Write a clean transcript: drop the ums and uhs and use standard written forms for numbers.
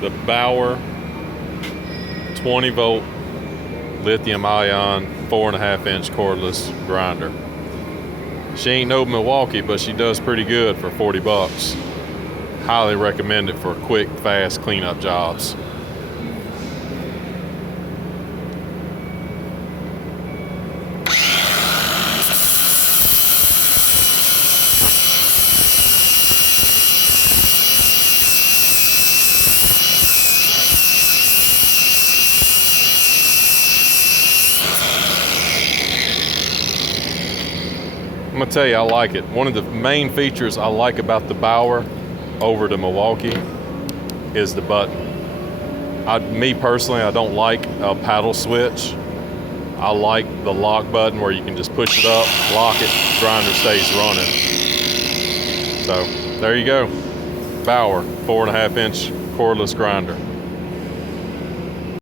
the Bauer 20 volt lithium ion 4.5 inch cordless grinder. She ain't no Milwaukee, but she does pretty good for 40 bucks. Highly recommend it for quick, fast cleanup jobs. I'm gonna tell you, I like it. One of the main features I like about the Bauer over the Milwaukee is the button. Me personally, I don't like a paddle switch. I like the lock button where you can just push it up, lock it, grinder stays running. So there you go, Bauer 4.5 inch cordless grinder.